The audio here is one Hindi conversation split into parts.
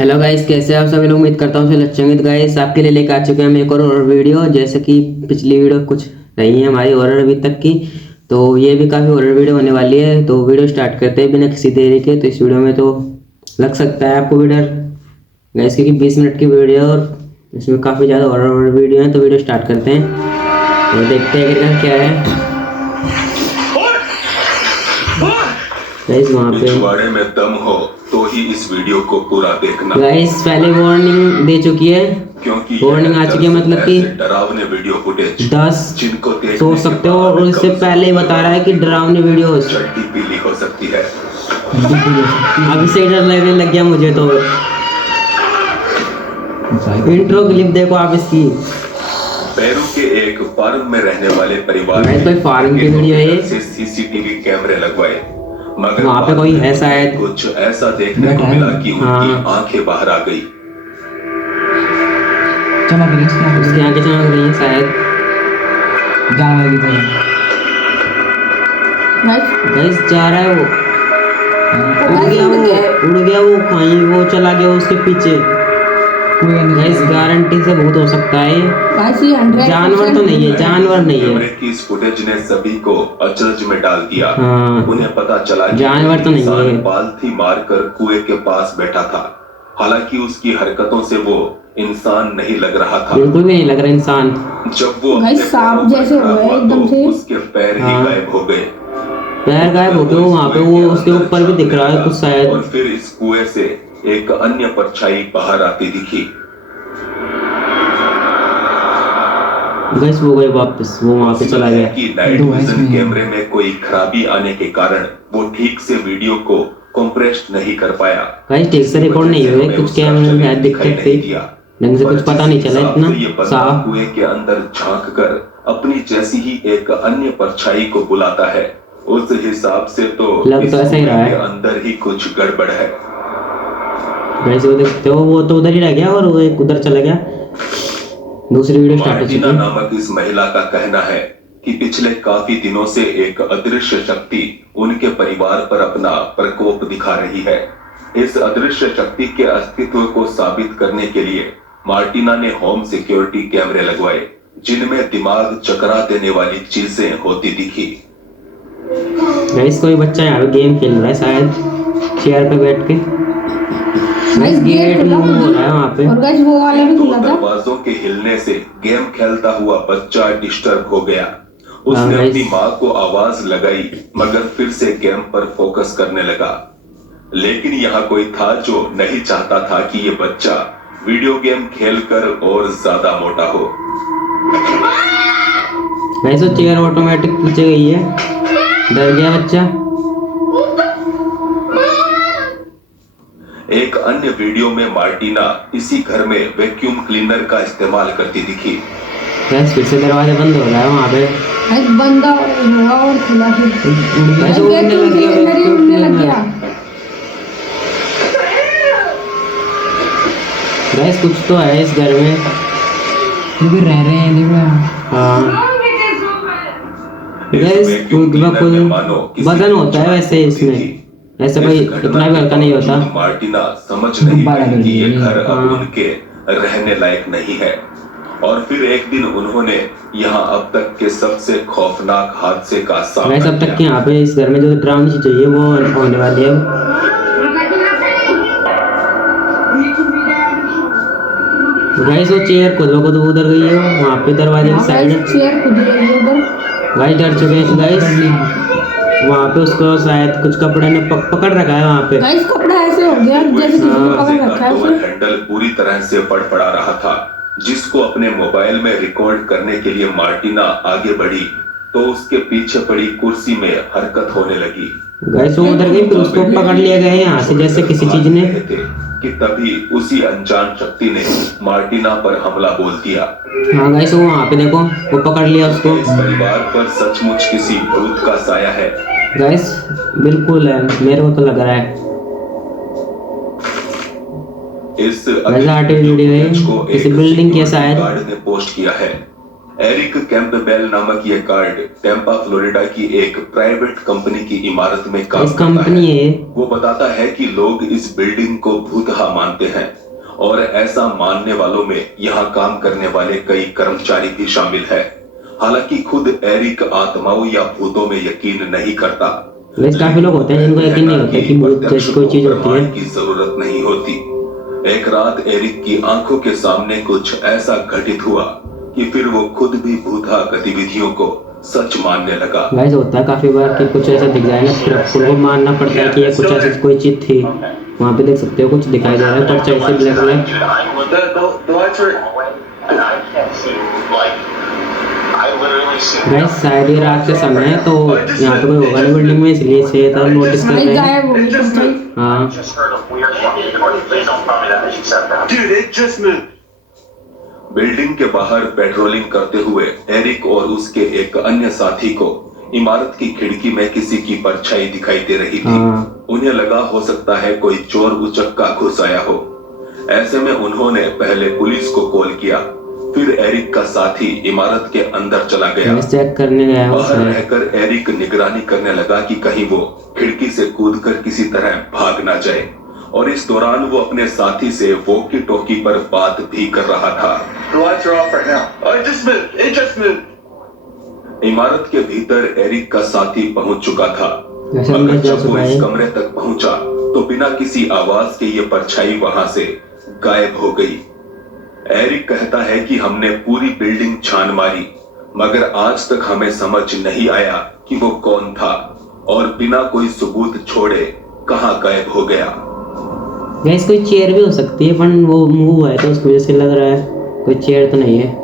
हेलो गाइस, कैसे आप सभी लोग। उम्मीद करता हूँ सब अच्छे होंगे। तो गाइस आपके लिए लेकर आ चुके हैं हम एक और हॉरर वीडियो। जैसे कि पिछली वीडियो कुछ रही है हमारी हॉरर अभी तक की, तो ये भी काफ़ी हॉरर वीडियो होने वाली है। तो वीडियो स्टार्ट करते हैं बिना किसी देरी के। तो इस वीडियो में तो लग सकता है आपको वीडियो गाइस, क्योंकि 20 मिनट की वीडियो और इसमें काफ़ी ज़्यादा हॉरर वीडियो है। तो वीडियो स्टार्ट करते हैं और देखते हैं कि क्या है गाइस। वहाँ पे पिछवाड़े में दम हो तो ही इस वीडियो को पूरा देखना। गाइस पहले वार्निंग दे चुकी है, क्योंकि वार्निंग आ चुकी है, मतलब कि डरावने वीडियो फुटेज 10 जिनको सोच सकते हो। और इससे पहले ही बता रहा है कि डरावनी वीडियो चट्टी पीली हो सकती है। अभी से डर लगने लग गया मुझे। तो इंट्रो क्लिप देखो आप इसकी। पेरू के एक फार्म में रहने वाले परिवार ने फार्म की वीडियो है, सीसीटीवी कैमरे लगवाए, मगर वहाँ पे कोई है शायद। कुछ ऐसा देखने को मिला कि उनकी आंखें बाहर आ गई। उसकी आंखें चमक रही हैं शायद। गैस जा रहा है वो, उड़ गया वो कहीं, वो चला गया उसके पीछे। गैस गारंटी से भूत हो सकता है, जानवर तो नहीं है, जानवर नहीं है। की इस फुटेज ने सभी को अचरज में डाल दिया। हाँ, उन्हें पता चला कि जानवर तो नहीं है। पालथी मारकर कुएं के पास बैठा था। हालांकि उसकी हरकतों से वो इंसान नहीं लग रहा था, बिल्कुल भी नहीं लग रहा इंसान। जब वो सांप जैसे हो गए एकदम से, उसके पैर ही गायब हो गए। पैर गायब हो गए वहाँ पे, वो उसके ऊपर भी दिख रहा है कुछ शायद। और फिर इस कुएं से एक अन्य परछाई बाहर आती दिखी। गैस वो गए वापस, वो वहाँ पे चला गया। कि नाइट विजन कैमरे में कोई खराबी आने के कारण वो ठीक से वीडियो को कंप्रेस नहीं कर पाया। गैस ठीक से रिकॉर्ड नहीं हुए, कुछ कैमरे में शायद दिक्कत थी, ढंग से कुछ पता नहीं चला इतना साफ। कुएं के अंदर झांक कर अपनी जैसी ही एक अन्य परछाई को बुलाता है। उस हिसाब से तो लग तो ऐसा ही रहा है, अंदर ही कुछ गड़बड़ है। वैसे वो देखते हो, वो तो उधर ही रह गया और वो एक उधर चला गया। दूसरी वीडियो स्टार्ट हो चुकी है। नामक इस महिला का कहना है कि पिछले काफी दिनों से एक अदृश्य शक्ति उनके परिवार पर अपना प्रकोप दिखा रही है। इस अदृश्य शक्ति के अस्तित्व को साबित करने के लिए मार्टिना ने होम सिक्योरिटी कैमरे लगवाए, जिनमें दिमाग चकरा देने वाली चीजें होती दिखी। गाइस कोई बच्चा यहाँ पे गेम खेल रहा है शायद, चेयर पे बैठ के। गेट मूव हो रहा है वहाँ पे, और गाइस वो वाला भी खुला था। दरवाजों के हिलने से गेम खेलता हुआ बच्चा डिस्टर्ब हो गया। उसने अपनी माँ को आवाज लगाई, मगर फिर से गेम पर फोकस करने लगा। लेकिन यहाँ कोई था जो नहीं चाहता था कि ये बच्चा वीडियो गेम खेलकर और ज्यादा मोटा हो। गाइस वो चेयर ऑटोमेटिक पीछे गई है, डर गया बच्चा। एक अन्य वीडियो में मार्टिना इसी घर में वैक्यूम क्लीनर का इस्तेमाल करती दिखी। गैस फिर से दरवाजा बंद हो रहा है वहाँ पे, बंद हुआ और खुला फिर। उड़ने लग गया। गैस कुछ तो है इस घर में, भी रह रहे हैं देखो। हाँ गैस वजन होता है वैसे इसमें, ऐसा कोई इतना भी हल्का नहीं होता। मार्टिना समझ नहीं पाई कि ये घर अब उनके रहने लायक नहीं है। और फिर एक दिन उन्होंने यहाँ अब तक के सबसे खौफनाक हादसे का सामना किया। अब तक के यहाँ पे इस घर में जो ड्रामा चाहिए वो होने वाली है। गाइस वो चेयर खोलो को तो उधर गई है वहाँ पे दरवाजे की साइड, चेयर खुद गई उधर। गाइस डर चुके हैं गाइस। वहाँ पे उसको शायद कुछ कपड़े ने पकड़ रखा है वहाँ पे। गाइस कपड़ा ऐसे हो गया जैसे किसी को पकड़ रखा है उसे। हैंडल पूरी तरह से फड़फड़ा रहा था, जिसको अपने मोबाइल में रिकॉर्ड करने के लिए मार्टिना आगे बढ़ी तो उसके पीछे पड़ी कुर्सी में हरकत होने लगी। गाइस वो उधर गई, फिर उसको पकड़ लिया गया है यहाँ से जैसे किसी चीज ने। कि तभी उसी अनजान शक्ति ने मार्टिना पर हमला बोल दिया। हाँ गाइस वो वहाँ पे देखो, वो पकड़ लिया उसको। इस परिवार पर सचमुच किसी भूत का साया है। गाइस बिल्कुल है, मेरे को तो लग रहा है। इस वीडियो है, इस बिल्डिंग के शायद गार्ड ने पोस्ट किया है। एरिक कैंपबेल नामक यह गार्ड टेम्पा फ्लोरिडा की एक प्राइवेट कंपनी की इमारत में काम इस करता कंपनी है। है। वो बताता है कि लोग इस बिल्डिंग को भूतहा मानते हैं और ऐसा मानने वालों में यहाँ काम करने वाले कई कर्मचारी भी शामिल है। हालांकि खुद एरिक आत्माओं या भूतों में यकीन नहीं करता। काफी लोग होते हैं जिनको यकीन नहीं होता कि भूत जैसी कोई चीज होती है। की जरूरत नहीं होती। एक रात एरिक की आंखों के सामने कुछ ऐसा घटित हुआ कि फिर वो खुद भी भूतहा गतिविधियों को सच मानने लगा। गाइस होता है काफी बार कि कुछ ऐसा दिख जाए ना, फिर आपको मानना पड़ता है कि ये कुछ ऐसी कोई चीज थी। वहाँ पे देख सकते हो कुछ दिखाई दे रहा है पर ऐसे ब्लैक गाइस शायद ये रात के समय है तो यहाँ पे कोई होगा नहीं बिल्डिंग में, इसलिए से तो नोटिस कर भाई रहे हैं। गायब हो गई परछाई। हाँ बिल्डिंग के बाहर पेट्रोलिंग करते हुए एरिक और उसके एक अन्य साथी को इमारत की खिड़की में किसी की परछाई दिखाई दे रही थी। उन्हें लगा हो सकता है कोई चोर उचक्का घुस आया हो। ऐसे में उन्होंने पहले पुलिस को कॉल किया, फिर एरिक का साथी इमारत के अंदर चला गया। चेक करने गया। बाहर रहकर एरिक निगरानी करने लगा कि कहीं वो खिड़की से कूदकर किसी तरह भाग ना जाए, और इस दौरान वो अपने साथी से वॉकी टॉकी पर बात भी कर रहा था। इमारत के भीतर एरिक का साथी पहुंच चुका था, मगर जब वो इस कमरे तक पहुंचा तो बिना किसी आवाज के ये परछाई वहां से गायब हो गई। एरिक कहता है कि हमने पूरी बिल्डिंग छान मारी, मगर आज तक हमें समझ नहीं आया कि वो कौन था और बिना कोई सबूत छोड़े कहां गायब हो गया। गैस कोई चेयर भी हो सकती है, पर वो मूव है तो उसकी वजह से लग रहा है कोई चेयर तो नहीं है।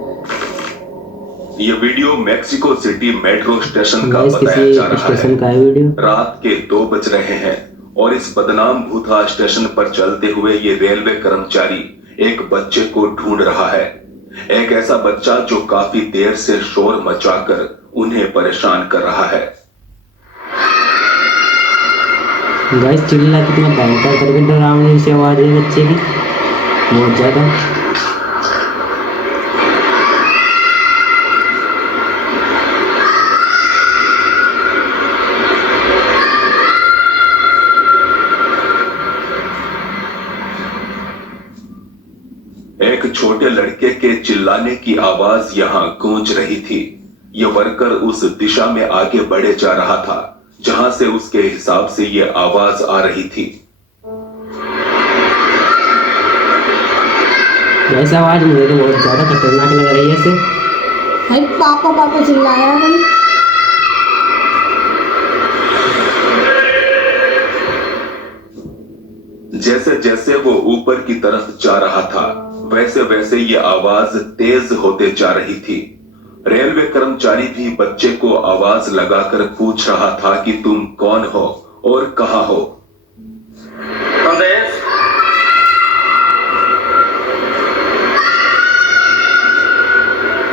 ये video Mexico city metro station का गैस बताया जा रहा स्टेशन का है वीडियो। रात के 2 बज रहे हैं और इस बदनाम भूतहा स्टेशन पर चलते हुए ये रेलवे कर्मचारी एक बच्चे को ढूंढ रहा है। एक ऐसा बच्चा जो काफी देर से शोर मचाकर उन्हें परेशान कर रहा है। गाइस चिल्ला कितना भयंकर करके डरावनी सी आवाज है बच्चे की, बहुत ज्यादा। एक छोटे लड़के के चिल्लाने की आवाज यहाँ गूंज रही थी। यह वर्कर उस दिशा में आगे बढ़े जा रहा था जहां से उसके हिसाब से ये आवाज आ रही थी। ऐसा आवाज मुझे तो बहुत ज्यादा खतरनाक लग रही है। भाई पापा पापा चिल्लाया भाई। जैसे जैसे वो ऊपर की तरफ जा रहा था वैसे वैसे ये आवाज तेज होते जा रही थी। रेलवे कर्मचारी भी बच्चे को आवाज लगाकर पूछ रहा था कि तुम कौन हो और कहां हो।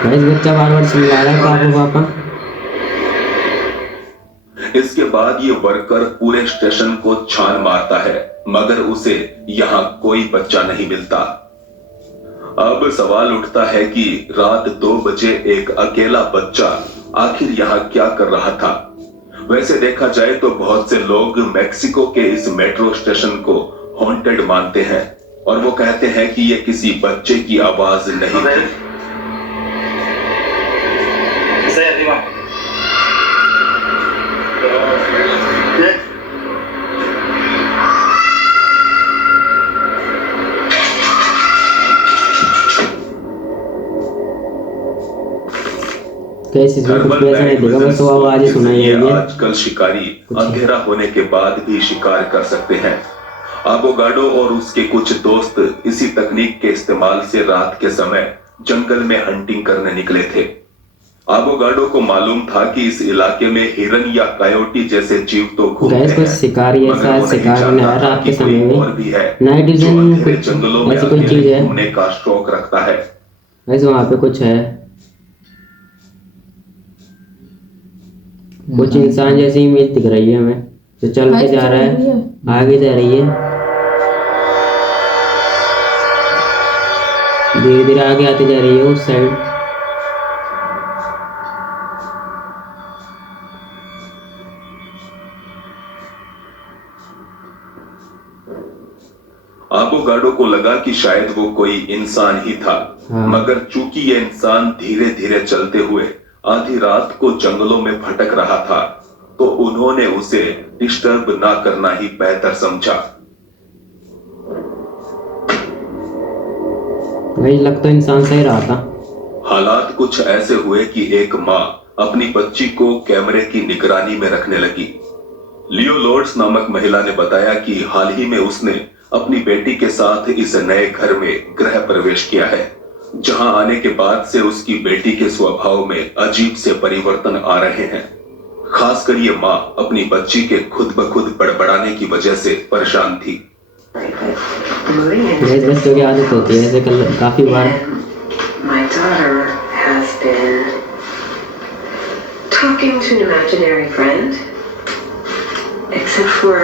बच्चा बार बार चिल्ला रहा है पापा पापा। इसके बाद ये वर्कर पूरे स्टेशन को छान मारता है, मगर उसे यहाँ कोई बच्चा नहीं मिलता। अब सवाल उठता है कि रात 2 बजे एक अकेला बच्चा आखिर यहाँ क्या कर रहा था। वैसे देखा जाए तो बहुत से लोग मैक्सिको के इस मेट्रो स्टेशन को हॉन्टेड मानते हैं और वो कहते हैं कि ये किसी बच्चे की आवाज नहीं थी। आजकल शिकारी अंधेरा होने के बाद भी शिकार कर सकते हैं। एवोगाडो और उसके कुछ दोस्त इसी तकनीक के इस्तेमाल से रात के समय जंगल में हंटिंग करने निकले थे। एवोगाडो को मालूम था कि इस इलाके में हिरन या कायोटी जैसे जीव तो घूमते हैं, शिकारी ऐसा शिकार में रात के समय में और भी है नाइट विजन जंगलों में कोई चीज है घूमने का शौक रखता है। वैसे वहां पे कुछ है, कुछ इंसान जैसी इमेज दिख रही है हमें, जो चल के जा रहा है, आगे जा रही है, धीरे धीरे आगे आती जा रही है उस साइड। गार्डों को लगा कि शायद वो कोई इंसान ही था, मगर चूंकि ये इंसान धीरे धीरे चलते हुए आधी रात को जंगलों में भटक रहा था, तो उन्होंने उसे डिस्टर्ब ना करना ही बेहतर समझा। भाई लग तो इंसान सही रहा था। हालात कुछ ऐसे हुए कि एक माँ अपनी बच्ची को कैमरे की निगरानी में रखने लगी। लियो लॉर्ड्स नामक महिला ने बताया कि हाल ही में उसने अपनी बेटी के साथ इस नए घर में गृह प्रवेश किया है, जहां आने के बाद से उसकी बेटी के स्वभाव में अजीब से परिवर्तन आ रहे हैं। खासकर ये माँ अपनी बच्ची के खुद ब खुद बड़बड़ाने की वजह से परेशान थी। गैस बच्चों की आदत होती है ऐसे काफी बार। My daughter has been talking to an imaginary friend, except for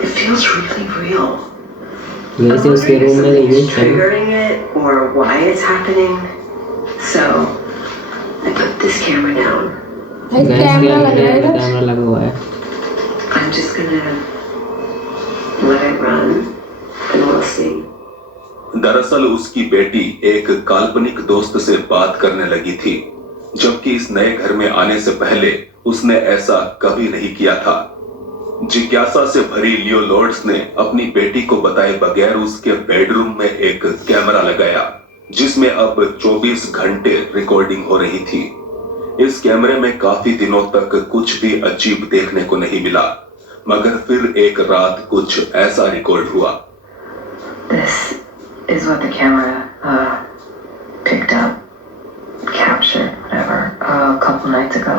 it feels really real. वैसे उसके रूम में गई है triggering it or why it's happening. So I put this camera down. एक कैमरा लगा है इधर। कैमरा लगा हुआ है। I'm just gonna let it run and we'll see. दरअसल उसकी बेटी एक काल्पनिक दोस्त से बात करने लगी थी, जबकि इस नए घर में आने से पहले उसने ऐसा कभी नहीं किया था। जिज्ञासा से भरी लियो लॉर्ड्स ने अपनी बेटी को बताए बगैर उसके बेडरूम में एक कैमरा लगाया, जिसमें अब 24 घंटे रिकॉर्डिंग हो रही थी। इस कैमरे में काफी दिनों तक कुछ भी अजीब देखने को नहीं मिला, मगर फिर एक रात कुछ ऐसा रिकॉर्ड हुआ। This is what the camera picked up, captured, whatever, a couple nights ago.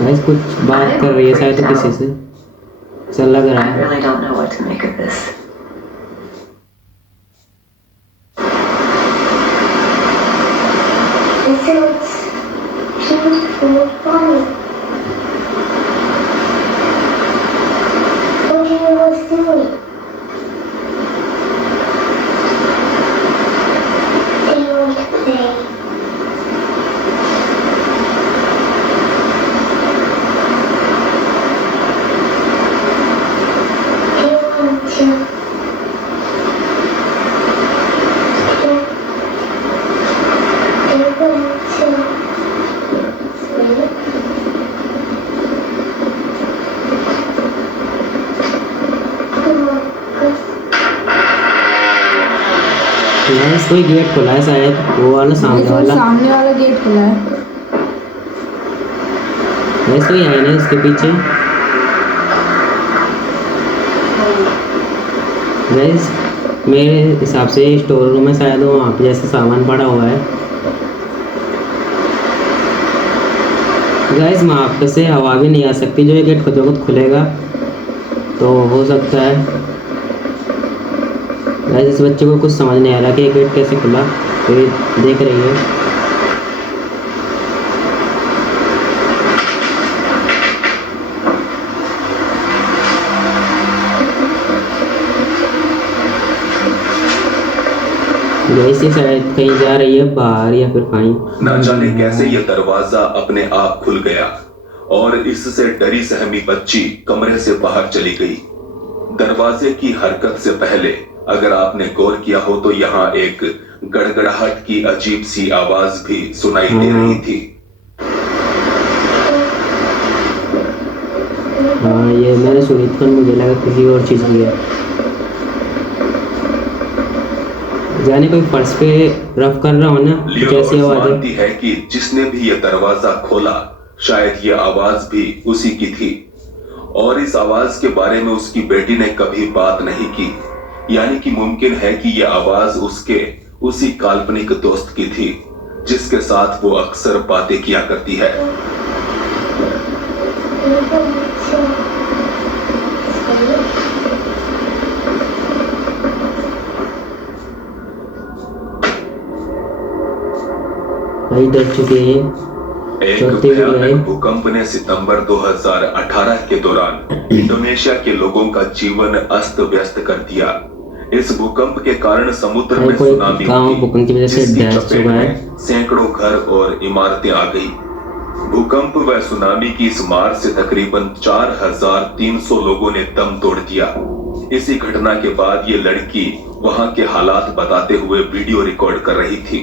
Gas कुछ बात कर रही है शायद तो किसी से, ऐसा लग रहा I है। really don't know what to make of this. It sounds beautiful and funny. What do you was doing? Do you want to play? Do you want to? Gas कोई गेट खुला है शायद, वो वाला सामने वाला। सामने वाला गेट खुला है। गैस कोई है ना इसके पीछे। गैस मेरे हिसाब से स्टोर रूम में शायद वहाँ पे जैसे सामान पड़ा हुआ है। गैस वहाँ पे से हवा भी नहीं आ सकती, जो ये गेट खुद ब खुद खुलेगा तो हो सकता है। गैस इस बच्चे को कुछ समझ नहीं आ रहा कि ये गेट कैसे खुला, तो ये देख रही है। गैस ये शायद कहीं जा रही है बाहर या फिर कहीं। न जाने कैसे यह दरवाजा अपने आप खुल गया और इससे डरी सहमी बच्ची कमरे से बाहर चली गई। दरवाजे की हरकत से पहले अगर आपने गौर किया हो तो यहाँ एक गड़गड़ाहट की अजीब सी आवाज भी सुनाई दे रही थी। हाँ ये मैंने सुनी थी, मुझे लगा किसी और चीज़ की है। जाने कोई फर्श पे रफ कर रहा हो ना, कैसी आवाज है। मानती है कि जिसने भी यह दरवाजा खोला शायद यह आवाज भी उसी की थी, और इस आवाज के बारे में उसकी बेटी ने कभी बात नहीं की। यानी कि मुमकिन है कि यह आवाज उसके उसी काल्पनिक दोस्त की थी जिसके साथ वो अक्सर बातें किया करती है। भाई डर चुके हैं। एक चौथी वीडियो है। भयानक भूकंप ने सितंबर 2018 के दौरान इंडोनेशिया के लोगों का जीवन अस्त व्यस्त कर दिया। इस भूकंप के कारण समुद्र में कोई सुनामी गांव भूकंप की वजह से जिसकी डैश चपेट चुका है। में सैकड़ों घर और इमारतें आ गई। भूकंप व सुनामी की इस मार से तकरीबन 4,300 लोगों ने दम तोड़ दिया। इसी घटना के बाद ये लड़की वहां के हालात बताते हुए वीडियो रिकॉर्ड कर रही थी,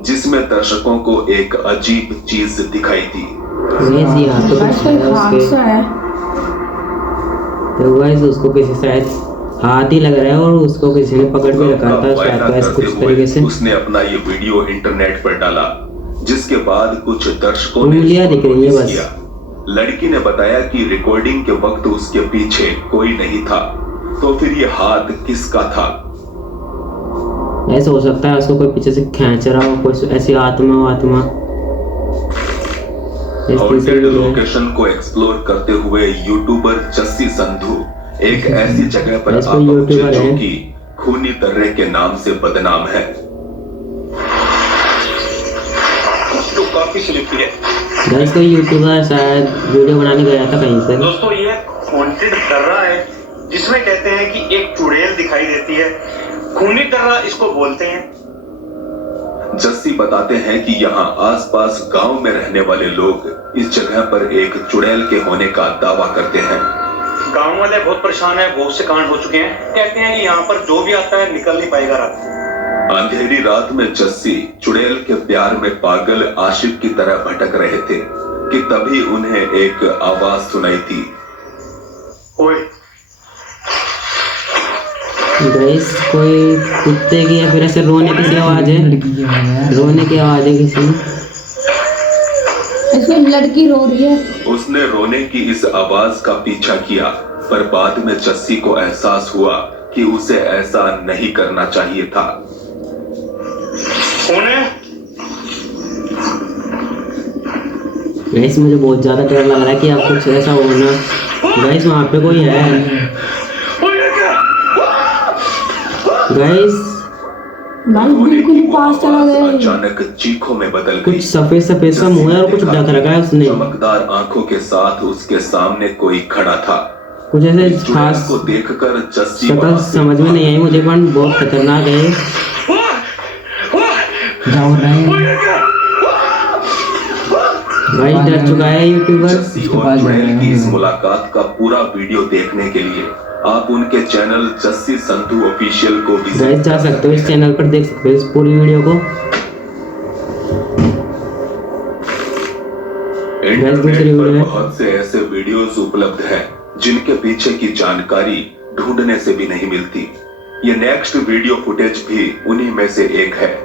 जिसमें दर्शकों को एक अजीब चीज दिखाई दी। गाइस ये हाथ तो गाइस कोई हादसा है। तो गाइस उसको किसी शायद हाथ ही लग रहा है और उसको किसी ने पकड़ के रखा था शायद गाइस कुछ तरीके से। उसने अपना ये वीडियो इंटरनेट पर डाला, जिसके बाद कुछ दर्शकों ने उंगलियां दिख रही है बस। किया। लड़की ने बताया कि रिकॉर्डिंग के वक्त उसके पीछे कोई नहीं था, तो फिर ये हाथ किसका था? ऐसा हो सकता है उसको कोई पीछे से खींच रहा हो, कोई ऐसी आत्मा। हॉन्टेड लोकेशन को एक्सप्लोर करते हुए यूट्यूबर जस्सी संधू एक ऐसी जगह पर आ पहुंचे जो कि खूनी दर्रे के नाम से बदनाम है। तो काफी स्लिपी है। गाइस कोई यूट्यूबर शायद वीडियो बनाने गया था कहीं पर। दोस्तों ये हॉन्टेड दर्रा है, जिसमें कहते हैं कि एक चुड़ैल दिखाई देती है। खूनी दर्रा इसको बोलते हैं। जस्सी बताते हैं कि यहाँ आसपास गांव में रहने वाले लोग इस जगह पर एक चुड़ैल के होने का दावा करते हैं। गांव वाले बहुत परेशान है, बहुत से कांड हो चुके हैं। कहते हैं कि यहाँ पर जो भी आता है निकल नहीं पाएगा रात को। अंधेरी रात में जस्सी चुड़ैल के प्यार में पागल आशिक की तरह भटक रहे थे कि तभी उन्हें एक आवाज सुनाई दी। ओए गाइस कोई कुत्ते की या फिर ऐसे रोने की आवाज है, रोने की आवाज है किसी। इसमें लड़की रो रही है। उसने रोने की इस आवाज का पीछा किया, पर बाद में जस्सी को एहसास हुआ कि उसे ऐसा नहीं करना चाहिए था। कौन है? गाइस मुझे बहुत ज्यादा डर लग रहा है कि अब कुछ ऐसा होना। गाइस वहाँ पे कोई है। गाइस बिल्कुल ही पास चला गया। अचानक चीखों में बदल गई। कुछ सफेद सा मुंह है और कुछ ढक रखा है उसने। चमकदार आंखों के साथ उसके सामने कोई खड़ा था। कुछ ऐसे चुड़ैल खास को देखकर जस्सी शक्ल समझ में नहीं आई मुझे, पर बहुत खतरनाक है। गाइस डर चुका है यूट्यूबर। जस्सी और चुड़ैल की इस मुलाकात का पूरा वीडियो देखने के लिए आप उनके चैनल जस्सी संधू ऑफिशियल को गाइस विजिट जा सकते हो, इस चैनल पर देख सकते हो इस पूरी वीडियो को। इंटरनेट पर बहुत से ऐसे वीडियोस उपलब्ध हैं जिनके पीछे की जानकारी ढूंढने से भी नहीं मिलती। ये नेक्स्ट वीडियो फुटेज भी उन्हीं में से एक है,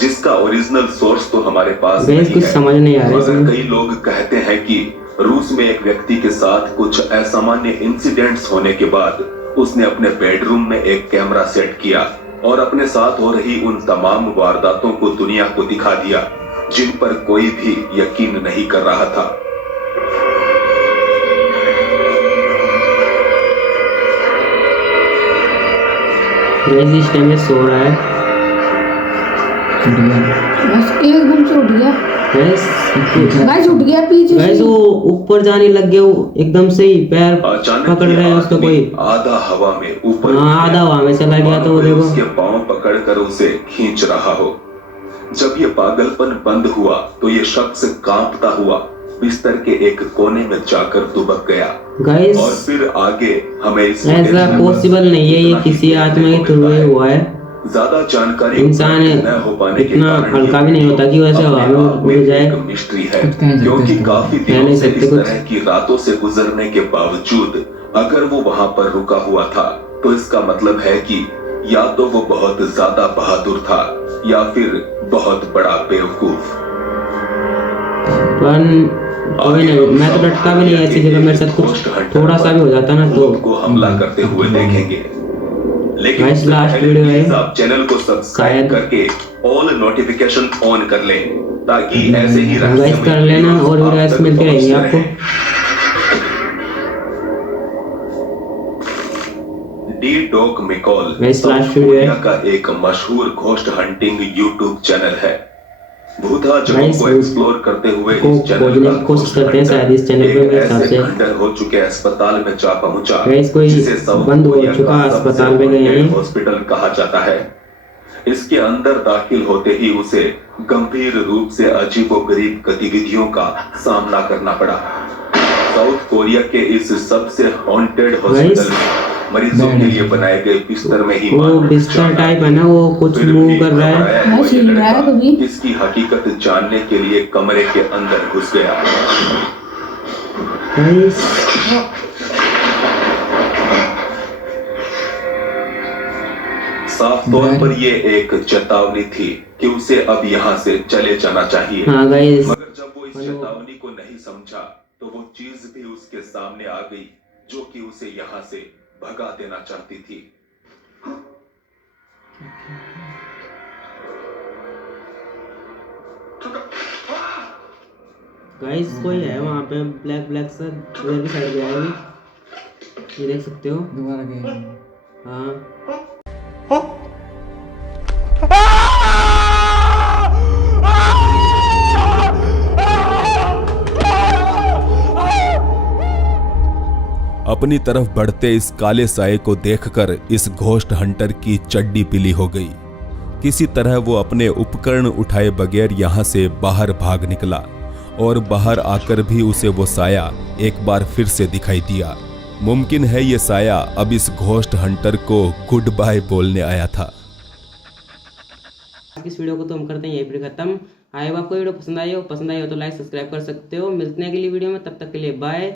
जिसका ओरिजिनल सोर्स तो हमारे पास नहीं कुछ है। समझ नहीं आ रहा है मगर इसमें। कई लोग कहते हैं कि रूस में एक व्यक्ति के साथ कुछ असामान्य इंसिडेंट्स होने के बाद उसने अपने बेडरूम में एक कैमरा सेट किया और अपने साथ हो रही उन तमाम वारदातों को दुनिया को दिखा दिया, जिन पर कोई भी यकीन नहीं कर रहा था। गाइस इस टाइम में सो रहा है। बस एकदम से उठ गया। गाइस उठ गया पीछे गाइस से। वो ऊपर जाने लग गया, वो एकदम से ही पैर अचानक पकड़ रहा है उसका कोई। आधा हवा में ऊपर हाँ आधा हवा में चला गया तो वो कोई देखो। उसके पांव पकड़कर उसे खींच रहा हो। जब ये पागलपन बंद हुआ तो ये शख्स कांपता हुआ बिस्तर के एक कोने में जाकर दुबक गया। गाइस और फिर आगे हमें इस ऐसा पॉसिबल नहीं है, ये किसी आत्मा के थ्रू ही हुआ है। ज्यादा जानकारी इंसान न हो पाने के इतना कारण हल्का भी नहीं होता कि वैसे हवा में उड़ जाए। एक मिस्ट्री है, क्योंकि काफी दिनों से इस तरह की रातों से गुजरने के बावजूद अगर वो वहां पर रुका हुआ था तो इसका मतलब है कि या तो वो बहुत ज्यादा बहादुर था या फिर बहुत बड़ा बेवकूफ। कोई नहीं, मैं तो डटका भी नहीं ऐसी जगह। मेरे साथ कुछ थोड़ा सा भी हो जाता ना तो को हमला करते हुए देखेंगे। लेकिन गाइस लास्ट वीडियो है, आप चैनल को सब्सक्राइब करके ऑल नोटिफिकेशन ऑन कर लें ताकि ऐसे ही गाइस कर लेना और वीडियोस मिलते रहेंगे आपको। डी डॉग मिकॉल guys last south video Korea है। का एक मशहूर घोस्ट हंटिंग यूट्यूब चैनल है। भूता जगहों गाइस को एक्सप्लोर करते हुए को इस चैनल खोजने का की कोशिश घोस्ट करते हैं शायद इस चैनल पे एक मेरे हिसाब ऐसे से। खंडर हो चुके अस्पताल में जा पहुंचा गाइस कोई जिसे साउथ बंद हो कोरिया चुका का सबसे अस्पताल में गए haunted हैं। हॉस्पिटल कहा जाता है। इसके अंदर दाखिल होते ही उसे गंभीर रूप से अजीबोगरीब गतिविधियों का सामना करना पड़ा। साउथ कोरिया के इस सबसे हॉन्टेड हॉस्पिटल में मरीजों के लिए बनाए गए बिस्तर में ही वो मानव बिस्तर जाना। टाइप है ना, वो कुछ फिर मूव भी कर रहा है। घबराया हुआ हाँ, ये छीन रहा है लड़का कभी। इसकी हकीकत जानने के लिए कमरे के अंदर घुस गया। गाइस साफ तौर पर ये एक चेतावनी थी कि उसे अब यहाँ से चले जाना चाहिए। हाँ गाइस, मगर जब वो इस चेतावनी को नहीं समझा तो वो चीज भी उसके सामने आ गई जो कि उसे यहाँ से भगा देना चाहती थी। गाइस कोई है वहाँ पे ब्लैक ब्लैक सा, इधर भी साइड गया है अभी, ये देख सकते हो। दोबारा गए। हाँ अपनी तरफ बढ़ते इस काले साये को देखकर इस घोस्ट हंटर की चड्डी पीली हो गई। किसी तरह वो अपने उपकरण उठाए बगैर यहाँ से बाहर भाग निकला और बाहर आकर भी उसे वो साया एक बार फिर से दिखाई दिया। मुमकिन है ये साया अब इस घोस्ट हंटर को गुड बाय बोलने आया था। इस वीडियो को तो हम करते हैं यहीं पर खत्म। आए आपको वीडियो पसंद आई हो तो लाइक सब्सक्राइब कर सकते हो। मिलते हैं अगली वीडियो में, तब तक के लिए बाय।